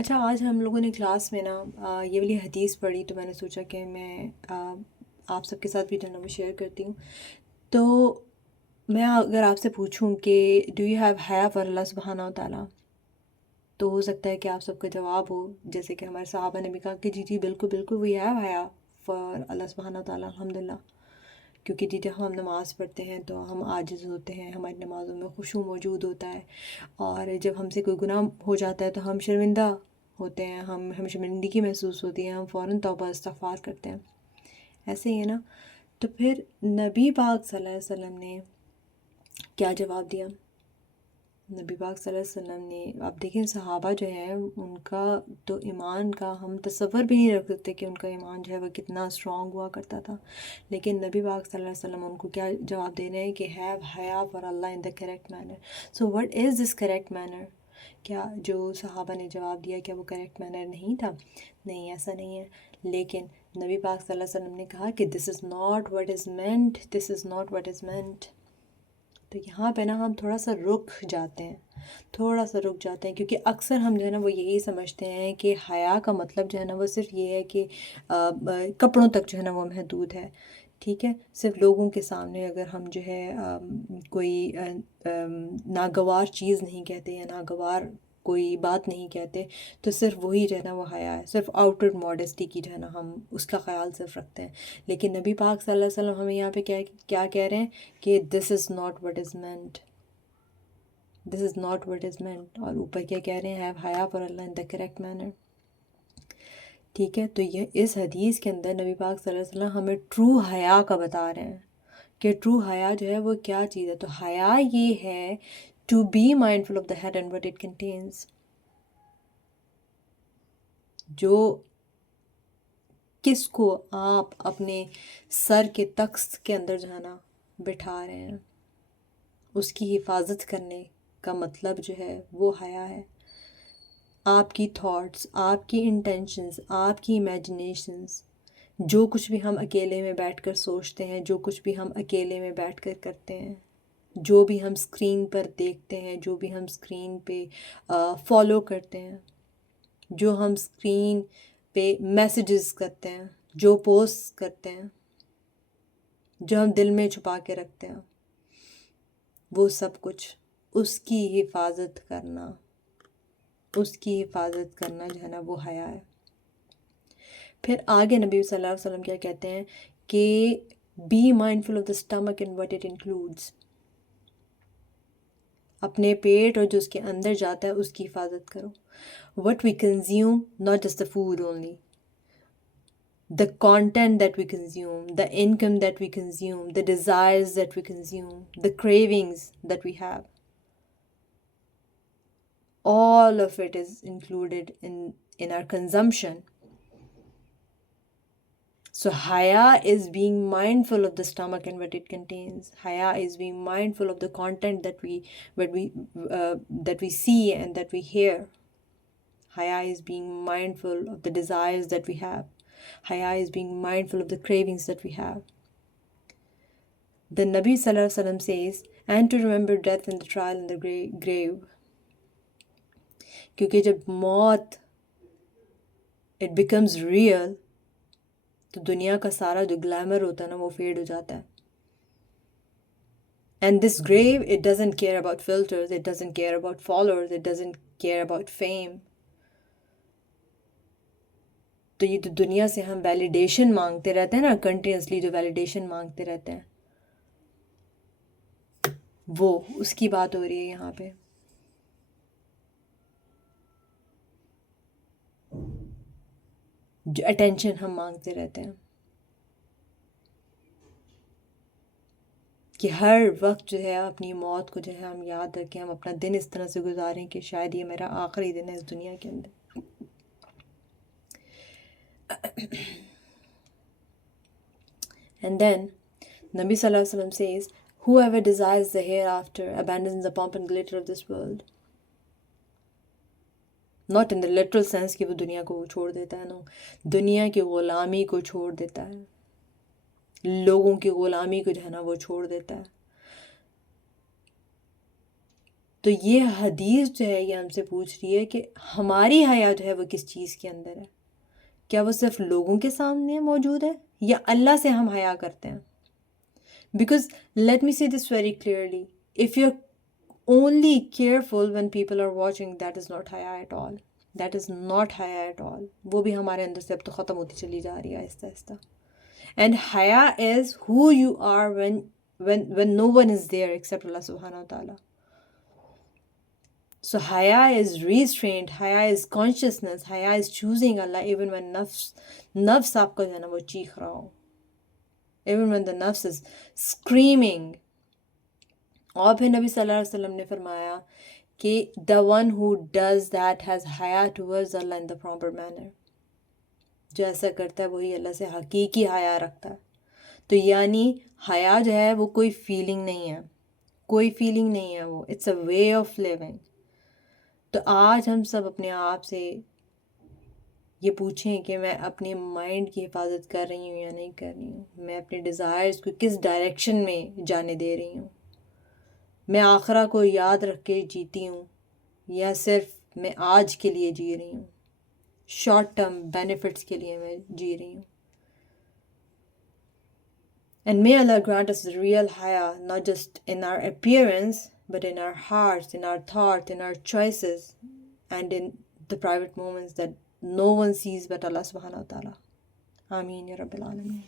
اچھا، آج ہم لوگوں نے کلاس میں نا یہ والی حدیث پڑھی، تو میں نے سوچا کہ میں آپ سب کے ساتھ بھی جو ہے نا وہ شیئر کرتی ہوں. تو میں اگر آپ سے پوچھوں کہ ڈو یو ہیو حیا فار اللہ سبحانہ و تعالیٰ، تو ہو سکتا ہے کہ آپ سب کا جواب ہو جیسے کہ ہمارے صحابہ نے بھی کہا کہ جی جی بالکل بالکل وی ہیو حیا فار اللہ سبحانہ و تعالیٰ الحمدللہ. کیونکہ جی جب ہم نماز پڑھتے ہیں تو ہم عاجز ہوتے ہیں، ہماری نمازوں میں خشوع موجود ہوتا ہے، اور جب ہم سے کوئی گناہ ہو جاتا ہے تو ہم شرمندہ ہوتے ہیں، ہمیں شرمندگی محسوس ہوتی ہے، ہم فوراً توبہ استغفار کرتے ہیں. ایسے ہی ہے نا. تو پھر نبی پاک صلی اللہ علیہ وسلم نے کیا جواب دیا؟ نبی پاک صلی اللہ علیہ وسلم نے، آپ دیکھیں صحابہ جو ہیں ان کا تو ایمان کا ہم تصور بھی نہیں رکھ سکتے کہ ان کا ایمان جو ہے وہ کتنا اسٹرانگ ہوا کرتا تھا. لیکن نبی پاک صلی اللہ علیہ وسلم ان کو کیا جواب دے رہے ہیں کہ ہیو حیا فار اللہ in the correct manner. So what is this correct manner? کیا جو صحابہ نے جواب دیا کیا وہ کریکٹ مینر نہیں تھا؟ نہیں، ایسا نہیں ہے. لیکن نبی پاک صلی اللہ علیہ وسلم نے کہا کہ this is not what is meant, this is not what is meant. تو یہاں پہ نا ہم تھوڑا سا رک جاتے ہیں کیونکہ اکثر ہم جو ہے نا وہ یہی سمجھتے ہیں کہ حیا کا مطلب جو ہے نا وہ صرف یہ ہے کہ کپڑوں تک جو ہے نا وہ محدود ہے. ٹھیک ہے، صرف لوگوں کے سامنے اگر ہم جو ہے کوئی ناگوار چیز نہیں کہتے یا ناگوار کوئی بات نہیں کہتے تو صرف وہی جو ہے نا وہ حیا ہے، صرف آؤٹر ماڈسٹی کی جو ہے نا ہم اس کا خیال صرف رکھتے ہیں. لیکن نبی پاک صلی اللہ علیہ وسلم ہمیں یہاں پہ کیا کہہ رہے ہیں کہ this is not what is meant, this is not what is meant. اور اوپر کیا کہہ رہے ہیں؟ ہیو حیا فار اللہ ان دا کریکٹ مینر. ٹھیک ہے، تو یہ اس حدیث کے اندر نبی پاک صلی اللہ علیہ وسلم ہمیں ٹرو حیا کا بتا رہے ہیں کہ ٹرو حیا جو ہے وہ کیا چیز ہے. تو حیا یہ ہے to be mindful of the head and what it contains. جو کس کو آپ اپنے سر کے تخت کے اندر جو ہے نا بٹھا رہے ہیں، اس کی حفاظت کرنے کا مطلب جو ہے وہ حیا ہے. آپ کی تھاٹس، آپ کی انٹینشنز، آپ کی امیجنیشنز، جو کچھ بھی ہم اکیلے میں بیٹھ کر سوچتے ہیں، جو کچھ بھی ہم اکیلے میں بیٹھ کر کرتے ہیں، جو بھی ہم اسکرین پر دیکھتے ہیں، جو بھی ہم اسکرین پہ فالو کرتے ہیں، جو ہم اسکرین پہ میسیجز کرتے ہیں، جو پوسٹ کرتے ہیں، جو ہم دل میں چھپا کے رکھتے ہیں، وہ سب کچھ اس کی حفاظت کرنا جو ہے نا وہ حیا ہے. پھر آگے نبی صلی اللہ علیہ وسلم کیا کہتے ہیں کہ be mindful of the stomach and what it includes. اپنے پیٹ اور جو اس کے اندر جاتا ہے اس کی حفاظت کرو. What we consume, not just the food only, the content that we consume, the income that we consume, the desires that we consume, the cravings that we have, all of it is included in our consumption. So haya is being mindful of the stomach and what it contains. Haya is being mindful of the content that we see and that we hear. Haya is being mindful of the desires that we have. Haya is being mindful of the cravings that we have. The Nabi Sallallahu Alaihi Wasallam says, and to remember death and the trial in the grave. کیونکہ جب موت it becomes real تو دنیا کا سارا جو glamour ہوتا ہے نا وہ فیڈ ہو جاتا ہے. And this grave, it doesn't care about filters, it doesn't care about followers, it doesn't care about fame. تو یہ تو دنیا سے ہم ویلیڈیشن مانگتے رہتے ہیں نا، کنٹینیوسلی جو ویلیڈیشن مانگتے رہتے ہیں، وہ اس کی بات ہو رہی ہے یہاں پہ. جو اٹینشن ہم مانگتے رہتے ہیں کہ ہر وقت جو ہے اپنی موت کو جو ہے ہم یاد رکھیں، ہم اپنا دن اس طرح سے گزاریں کہ شاید یہ میرا آخری دن ہے اس دنیا کے اندر. And then Nabi Sallallahu Alaihi Wasallam says, whoever desires the hereafter abandons the pomp and glitter of this world. Not in the literal sense کہ وہ دنیا کو چھوڑ دیتا ہے، نو، دنیا کی غلامی کو چھوڑ دیتا ہے، لوگوں کی غلامی کو جو ہے نا وہ چھوڑ دیتا ہے. تو یہ حدیث جو ہے یہ ہم سے پوچھ رہی ہے کہ ہماری حیا جو ہے وہ کس چیز کے اندر ہے. کیا وہ صرف لوگوں کے سامنے موجود ہے یا اللہ سے ہم حیا کرتے ہیں؟ Because let me see this very clearly, if you're only careful when people are watching, that is not haya at all. That is not haya at all. وہ بھی ہمارے اندر سے اب تو ختم ہوتی چلی جا رہی ہے آہستہ آہستہ. And haya is who you are when no one is there except Allah subhanahu wa ta'ala. So haya is restraint, haya is consciousness, haya is choosing Allah even when nafs آپ کا جو ہے نا وہ چیخ رہا ہو, even when the nafs is screaming. اور پھر نبی صلی اللہ علیہ وسلم نے فرمایا کہ the one who does that has haya towards Allah in the proper manner. جو ایسا کرتا ہے وہی اللہ سے حقیقی حیا رکھتا ہے. تو یعنی حیا جو ہے وہ کوئی فیلنگ نہیں ہے, کوئی فیلنگ نہیں ہے, وہ it's a way of living. تو آج ہم سب اپنے آپ سے یہ پوچھیں کہ میں اپنے مائنڈ کی حفاظت کر رہی ہوں یا نہیں کر رہی ہوں, میں اپنے ڈیزائرز کو کس ڈائریکشن میں جانے دے رہی ہوں, میں آخرہ کو یاد رکھ کے جیتی ہوں یا صرف میں آج کے لیے جی رہی ہوں, شارٹ ٹرم بینیفٹس کے لیے میں جی رہی ہوں. And may Allah grant us the real haya, not just in our appearance, but in our hearts, in our thoughts, in our choices, and in the private moments that no one sees but Allah subhanahu wa ta'ala. Ameen ya Rabbil Alameen.